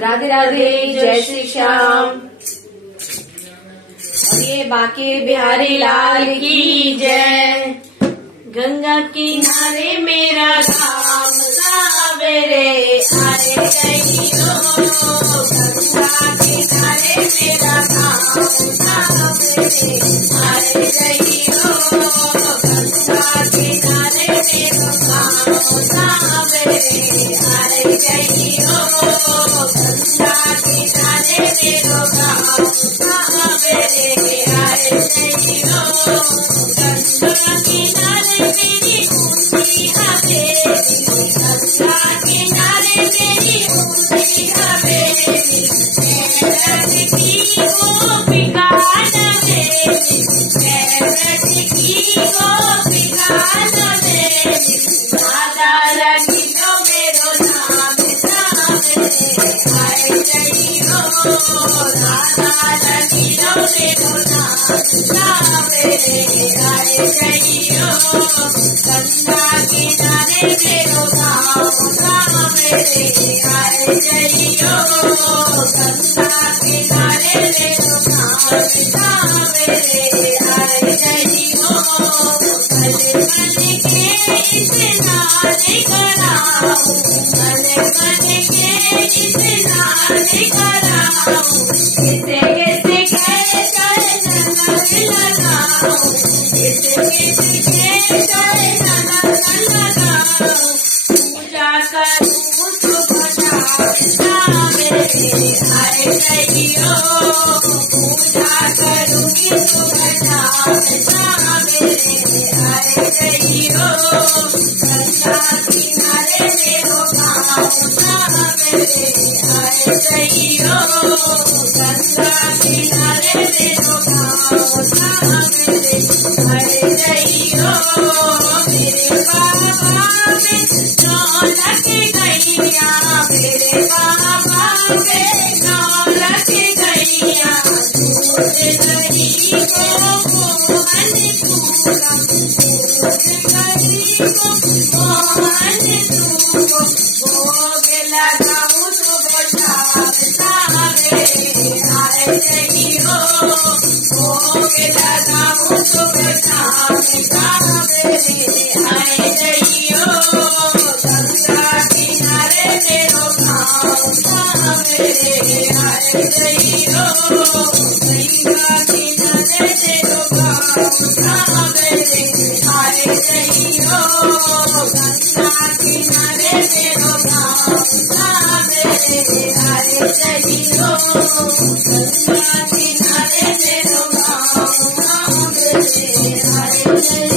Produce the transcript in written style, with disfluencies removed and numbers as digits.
राधे राधे, जय श्री श्याम। और ये बाके बिहारी लाल की जय। गंगा किनारे मेरा गाँव सावेरे आए गईयो, गंगा किनारे मेरा गाँव सावेरे आए गईयो, गंगा किनारे मेरा गाँव सावेरे आए गईयो, गंगा किनारे मेरा गाँव सावेरे आए गईयो, गंगा किनारे मेरी ऊँची हवेली, गंगा किनारे मेरी ऊँची हवेली, मेरठ की गोपिका नवेली, मेरठ की गोपिका नवेली, राधा रखियो मेरो नाम सावेरे आए गईयो, राधा रखियो मेरो नाम सावेरे आए गईयो, गंगा किनारे मेरो गाँव सावेरे आए गईयो, गंगा किनारे मेरो गाँव सावेरे आए गईयो, भले मन के स्नान कराऊं, भले मन के स्नान कराऊं, किसे किसे चरण लगाऊं, किसे किसे चरण लगाऊं, पूजा करूं सुबह शाम सावेरे आए गईयो, पूजा करूंगी सुबह शाम सावेरे आए गईयो, गंगा किनारे मेरो गाँव सावेरे आए गईयो, गंगा किनारे मेरो गाँव सावेरे आए गईयो, मेरे बाबा में दौलत गईया, मेरे बाबा में दौलत गईया, दूध दही को मोहन दूंगा, दूध दही को मोहन दूंगा, भोग लगाऊं सुबह शाम सावेरे आए गईयो, भोग लगाऊं सुबह शाम सावेरे आए गईयो, गंगा किनारे मेरो गाँव सावेरे आए गईयो, गंगा किनारे मेरो गाँव सावेरे आए गईयो, गंगा किनारे मेरो गाँव सावेरे आए गईयो, गंगा किनारे मेरो गाँव सावेरे आए गईयो।